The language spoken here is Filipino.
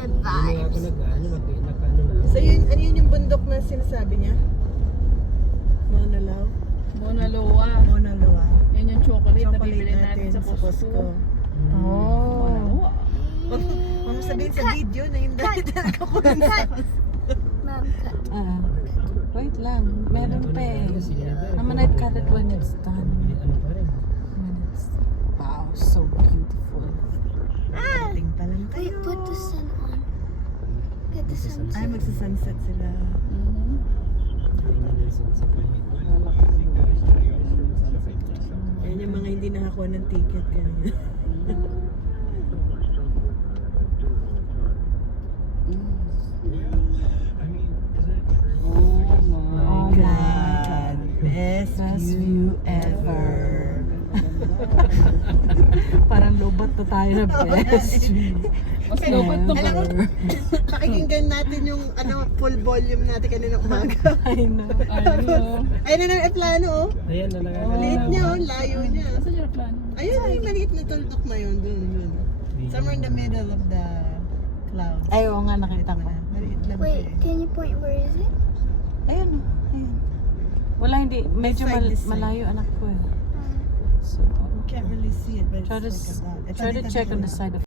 good vibes. So yun, ano yun yung bundok na sinasabi niya? Mauna Mauna Loa. Yan yung chocolate na Chocolate bibili natin sa Costco. Oh. Wag mo sabihin sa video na yung dati talaga ko rin sa Mom, cut. Wait lang. Meron pa eh. I'm gonna cut it when it's done. Wow, so beautiful. Ah! Ting pa lang Wait, tayo. put the sun on. Get the sun. Ay, magsa-sunset sila. Ayan yung mga hindi nakakuha ng ticket kanina. Oh my God. Best view ever. Parang lobat na tayo na best. Mas lobot to Alam mo, pakikinggan natin yung full volume natin kanina umaga. I know. Ayun na ang plano, oh. Ayan, nalaga. Maliit niya, oh. Layo niya. Saan yung plan? Ayun, yung maliit na tuldok na yun. Dun. Somewhere in the middle of the clouds. Ay, oo nga, nakita ko. Maliit lang Wait, siya. can you point where is it? Ayun, ayun. Wala, hindi. Medyo This side. malayo anak ko eh. So, You can't really see it, but try to, it's like about. try to check on the side of